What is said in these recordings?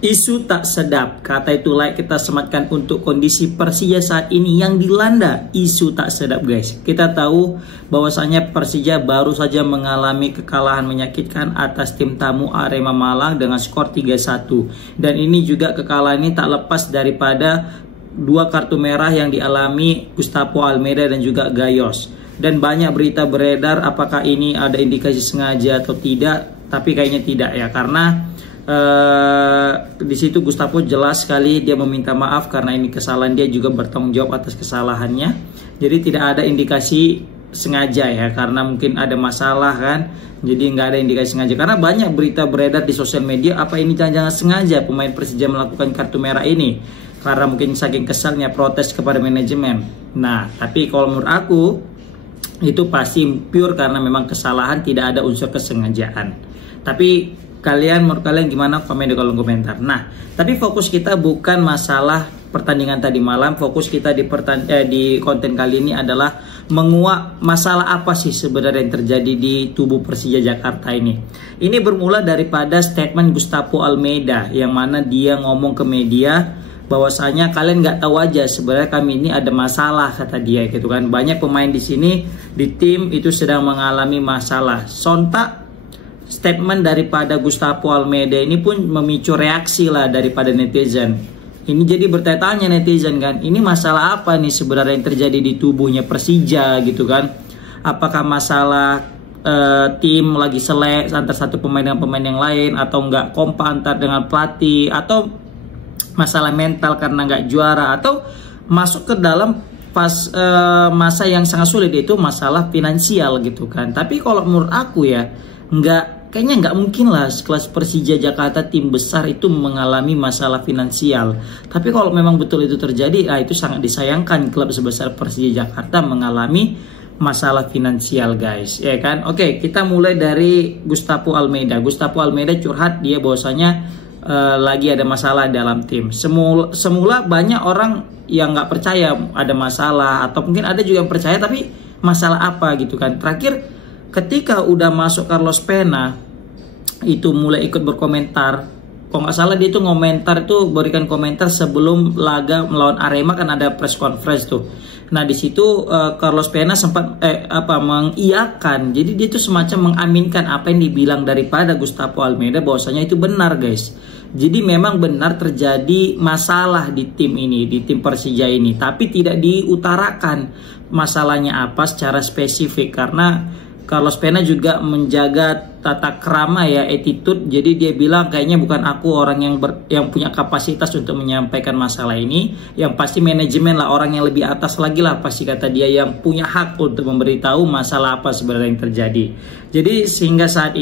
Isu tak sedap, kata itu like kita sematkan untuk kondisi Persija saat ini yang dilanda isu tak sedap guys. Kita tahu bahwasanya Persija baru saja mengalami kekalahan menyakitkan atas tim tamu Arema Malang dengan skor 3-1. Dan ini juga kekalahan ini tak lepas daripada dua kartu merah yang dialami Gustavo Almeida dan juga Gayos. Dan banyak berita beredar apakah ini ada indikasi sengaja atau tidak, tapi kayaknya tidak ya, karena di situ Gustavo jelas sekali dia meminta maaf karena ini kesalahan dia, juga bertanggung jawab atas kesalahannya. Jadi tidak ada indikasi sengaja ya, karena mungkin ada masalah kan, jadi nggak ada indikasi sengaja. Karena banyak berita beredar di sosial media apa ini jangan-jangan sengaja pemain Persija melakukan kartu merah ini karena mungkin saking kesalnya protes kepada manajemen. Nah tapi kalau menurut aku itu pasti pure karena memang kesalahan, tidak ada unsur kesengajaan. Tapi menurut kalian gimana? Komen di kolom komentar. Nah, tapi fokus kita bukan masalah pertandingan tadi malam. Fokus kita di konten kali ini adalah menguak masalah apa sih sebenarnya yang terjadi di tubuh Persija Jakarta ini. Ini bermula daripada statement Gustavo Almeida yang mana dia ngomong ke media bahwasanya kalian nggak tahu aja sebenarnya kami ini ada masalah, kata dia gitu kan. Banyak pemain di sini di tim itu sedang mengalami masalah. Sontak statement daripada Gustavo Almeida ini pun memicu reaksi lah daripada netizen. Ini jadi bertanya-tanya netizen kan, ini masalah apa nih sebenarnya yang terjadi di tubuhnya Persija gitu kan? Apakah masalah tim lagi selek antar satu pemain dengan pemain yang lain, atau nggak kompak antar dengan pelatih, atau masalah mental karena nggak juara, atau masuk ke dalam masa yang sangat sulit, yaitu masalah finansial gitu kan? Tapi kalau menurut aku ya kayaknya nggak mungkin lah kelas Persija Jakarta tim besar itu mengalami masalah finansial. Tapi kalau memang betul itu terjadi, itu sangat disayangkan klub sebesar Persija Jakarta mengalami masalah finansial guys, ya kan? Oke, kita mulai dari Gustavo Almeida. Gustavo Almeida curhat dia bahwasanya lagi ada masalah dalam tim. Semula banyak orang yang nggak percaya ada masalah, atau mungkin ada juga yang percaya, tapi masalah apa gitu kan? Terakhir ketika udah masuk Carlos Pena itu mulai ikut berkomentar. Kalau nggak salah dia itu berikan komentar sebelum laga melawan Arema, kan ada press conference tuh. Nah di situ Carlos Pena sempat mengiyakan. Jadi dia itu semacam mengaminkan apa yang dibilang daripada Gustavo Almeida bahwasanya itu benar guys. Jadi memang benar terjadi masalah di tim ini, di tim Persija ini, tapi tidak diutarakan masalahnya apa secara spesifik karena Carlos Pena juga menjaga tata krama ya, attitude. Jadi dia bilang kayaknya bukan aku orang yang punya kapasitas untuk menyampaikan masalah ini. Yang pasti manajemen lah, orang yang lebih atas lagi lah pasti, kata dia, yang punya hak untuk memberitahu masalah apa sebenarnya yang terjadi. Jadi sehingga saat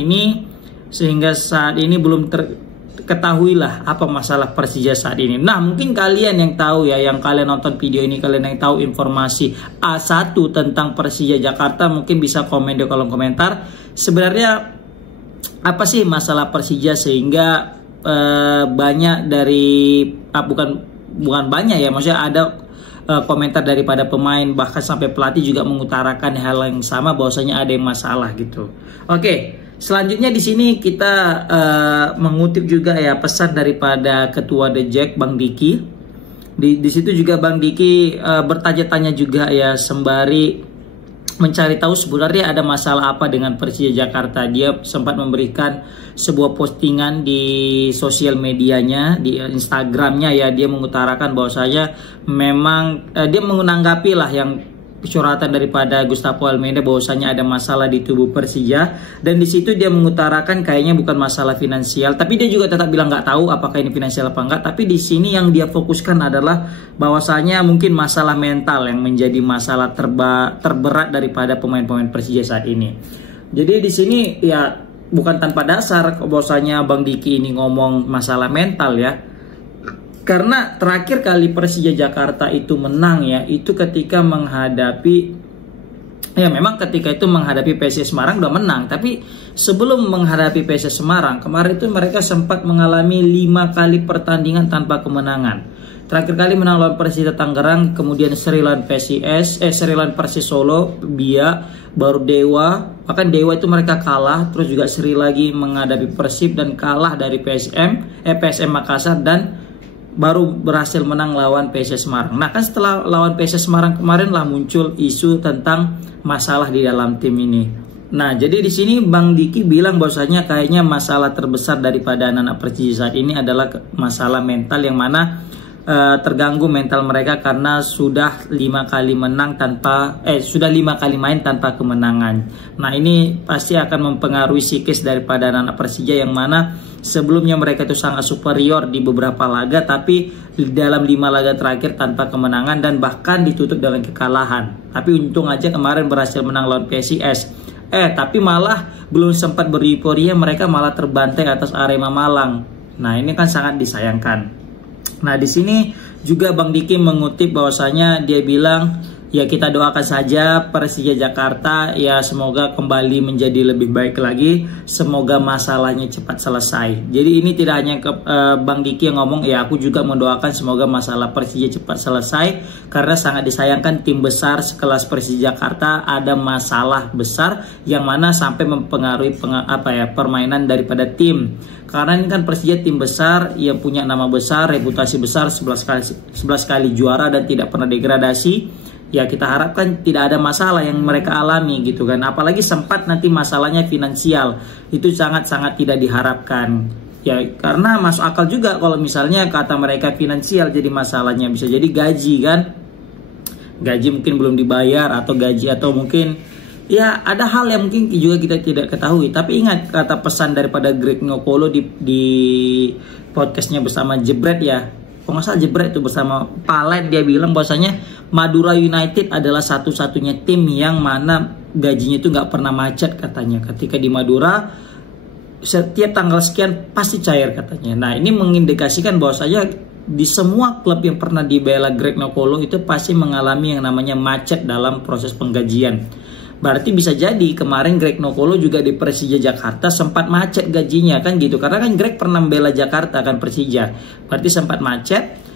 ini belum ketahui lah apa masalah Persija saat ini. Nah mungkin kalian yang tahu ya, yang kalian nonton video ini, kalian yang tahu informasi A1 tentang Persija Jakarta, mungkin bisa komen di kolom komentar. Sebenarnya apa sih masalah Persija sehingga banyak dari bukan banyak ya, maksudnya ada komentar daripada pemain, bahkan sampai pelatih juga mengutarakan hal yang sama bahwasanya ada yang masalah gitu. Oke. Selanjutnya di sini kita mengutip juga ya pesan daripada Ketua The Jack, Bang Diki. Di situ juga Bang Diki bertanya-tanya juga ya, sembari mencari tahu sebenarnya ada masalah apa dengan Persija Jakarta. Dia sempat memberikan sebuah postingan di sosial medianya, di Instagramnya ya, dia mengutarakan bahwasanya memang dia menanggapi lah yang curhatan daripada Gustavo Almeida bahwasanya ada masalah di tubuh Persija, dan di situ dia mengutarakan kayaknya bukan masalah finansial, tapi dia juga tetap bilang nggak tahu apakah ini finansial apa enggak. Tapi di sini yang dia fokuskan adalah bahwasanya mungkin masalah mental yang menjadi masalah terberat daripada pemain-pemain Persija saat ini. Jadi di sini ya bukan tanpa dasar bahwasanya Bang Diki ini ngomong masalah mental ya. Karena terakhir kali Persija Jakarta itu menang ya, itu ketika menghadapi PSS Semarang udah menang. Tapi sebelum menghadapi PSS Semarang, kemarin itu mereka sempat mengalami 5 kali pertandingan tanpa kemenangan. Terakhir kali menang lawan Persita Tangerang, kemudian seri lawan seri lawan Persis Solo, Bia, baru Dewa. Bahkan Dewa itu mereka kalah, terus juga seri lagi menghadapi Persib dan kalah dari PSM Makassar, dan baru berhasil menang lawan PSS Semarang. Nah kan setelah lawan PSS Semarang kemarin lah muncul isu tentang masalah di dalam tim ini. Nah jadi di sini Bang Diki bilang bahwasanya kayaknya masalah terbesar daripada anak-anak Persija saat ini adalah masalah mental, yang mana terganggu mental mereka karena sudah 5 kali main tanpa kemenangan. Nah ini pasti akan mempengaruhi psikis daripada anak-anak Persija, yang mana sebelumnya mereka itu sangat superior di beberapa laga, tapi dalam 5 laga terakhir tanpa kemenangan dan bahkan ditutup dengan kekalahan. Tapi untung aja kemarin berhasil menang lawan PSIS. Tapi malah belum sempat bereuforia, mereka malah terbantai atas Arema Malang. Nah ini kan sangat disayangkan. Nah di sini juga Bang Diki mengutip bahwasanya dia bilang ya kita doakan saja Persija Jakarta ya semoga kembali menjadi lebih baik lagi, semoga masalahnya cepat selesai. Jadi ini tidak hanya Bang Diki yang ngomong, ya aku juga mendoakan semoga masalah Persija cepat selesai, karena sangat disayangkan tim besar sekelas Persija Jakarta ada masalah besar yang mana sampai mempengaruhi permainan daripada tim. Karena ini kan Persija tim besar yang punya nama besar, reputasi besar, 11 kali juara dan tidak pernah degradasi. Ya kita harapkan tidak ada masalah yang mereka alami gitu kan. Apalagi sempat nanti masalahnya finansial, itu sangat-sangat tidak diharapkan. Ya karena masuk akal juga kalau misalnya kata mereka finansial jadi masalahnya, bisa jadi gaji kan. Gaji mungkin belum dibayar, atau gaji, atau mungkin ya ada hal yang mungkin juga kita tidak ketahui. Tapi ingat kata pesan daripada Greg Ngokolo di podcastnya bersama Jebret ya. Pengasal Jebret itu bersama Palet, dia bilang bahwasanya Madura United adalah satu-satunya tim yang mana gajinya itu nggak pernah macet katanya. Ketika di Madura setiap tanggal sekian pasti cair katanya. Nah ini mengindikasikan bahwasanya di semua klub yang pernah dibela Greg Ngokolo itu pasti mengalami yang namanya macet dalam proses penggajian. Berarti bisa jadi kemarin Greg Ngokolo juga di Persija Jakarta sempat macet gajinya kan gitu. Karena kan Greg pernah membela Jakarta kan Persija. Berarti sempat macet.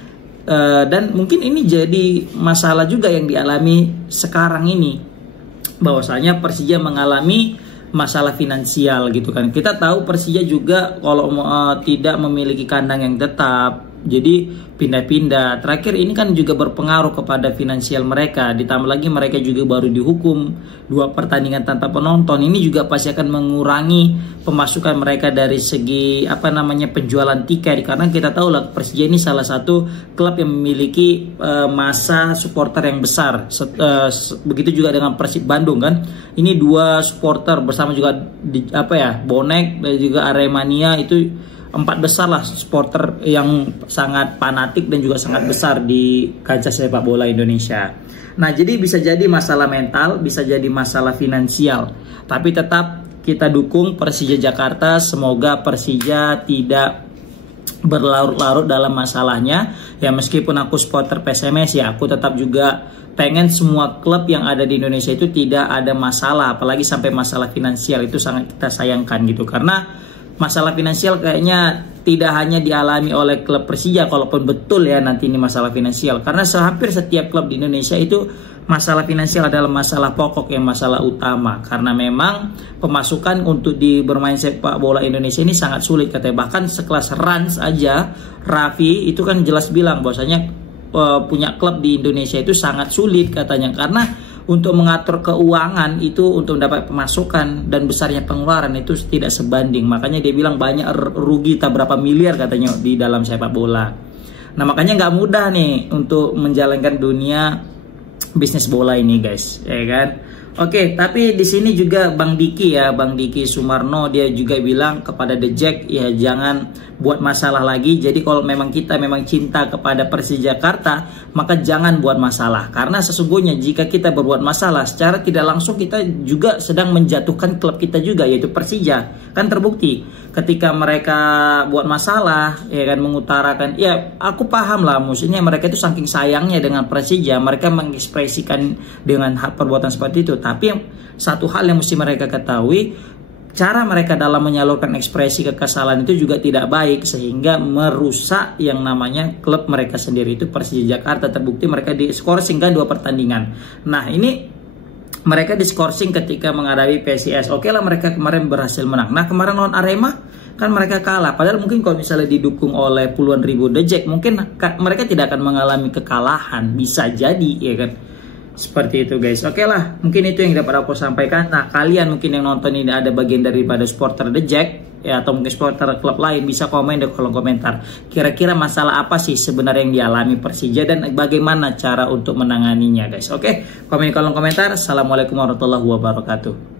Dan mungkin ini jadi masalah juga yang dialami sekarang ini. Bahwasanya Persija mengalami masalah finansial gitu kan. Kita tahu Persija juga kalau tidak memiliki kandang yang tetap, jadi pindah-pindah. Terakhir ini kan juga berpengaruh kepada finansial mereka. Ditambah lagi mereka juga baru dihukum 2 pertandingan tanpa penonton. Ini juga pasti akan mengurangi pemasukan mereka dari segi penjualan tiket. Karena kita tahu lah Persija ini salah satu klub yang memiliki masa supporter yang besar. Begitu juga dengan Persib Bandung kan. Ini 2 supporter bersama juga Bonek dan juga Aremania, itu 4 besar lah supporter yang sangat fanatik dan juga sangat besar di kancah sepak bola Indonesia. Nah jadi bisa jadi masalah mental, bisa jadi masalah finansial, tapi tetap kita dukung Persija Jakarta. Semoga Persija tidak berlarut-larut dalam masalahnya. Ya meskipun aku supporter PSMS, ya aku tetap juga pengen semua klub yang ada di Indonesia itu tidak ada masalah, apalagi sampai masalah finansial. Itu sangat kita sayangkan gitu, karena masalah finansial kayaknya tidak hanya dialami oleh klub Persija, kalaupun betul ya nanti ini masalah finansial. Karena hampir setiap klub di Indonesia itu masalah finansial adalah masalah pokok, yang masalah utama. Karena memang pemasukan untuk di bermain sepak bola Indonesia ini sangat sulit katanya. Bahkan sekelas Rans aja, Raffi itu kan jelas bilang bahwasanya punya klub di Indonesia itu sangat sulit katanya. Karena untuk mengatur keuangan itu untuk mendapat pemasukan dan besarnya pengeluaran itu tidak sebanding. Makanya dia bilang banyak rugi tak berapa miliar katanya di dalam sepak bola. Nah makanya nggak mudah nih untuk menjalankan dunia bisnis bola ini guys, ya kan? Oke, tapi di sini juga Bang Diki Sumarno dia juga bilang kepada The Jack, ya jangan buat masalah lagi. Jadi kalau memang kita cinta kepada Persija Jakarta, maka jangan buat masalah. Karena sesungguhnya jika kita berbuat masalah, secara tidak langsung kita juga sedang menjatuhkan klub kita juga, yaitu Persija. Kan terbukti ketika mereka buat masalah, ya kan, mengutarakan, ya aku paham lah, maksudnya mereka itu saking sayangnya dengan Persija, mereka mengekspresikan dengan perbuatan seperti itu. Tapi satu hal yang mesti mereka ketahui, cara mereka dalam menyalurkan ekspresi kekesalan itu juga tidak baik, sehingga merusak yang namanya klub mereka sendiri itu Persija Jakarta. Terbukti mereka diskorsing kan 2 pertandingan. Nah ini mereka diskorsing ketika menghadapi PSIS. Oke lah, mereka kemarin berhasil menang. Nah kemarin lawan Arema kan mereka kalah. Padahal mungkin kalau misalnya didukung oleh puluhan ribu The Jack, mungkin mereka tidak akan mengalami kekalahan. Bisa jadi ya kan. Seperti itu guys. Oke lah, mungkin itu yang dapat aku sampaikan. Nah kalian mungkin yang nonton ini ada bagian daripada supporter The Jack ya, atau mungkin supporter klub lain, bisa komen di kolom komentar. Kira-kira masalah apa sih sebenarnya yang dialami Persija dan bagaimana cara untuk menanganinya guys. Oke, komen di kolom komentar. Assalamualaikum warahmatullahi wabarakatuh.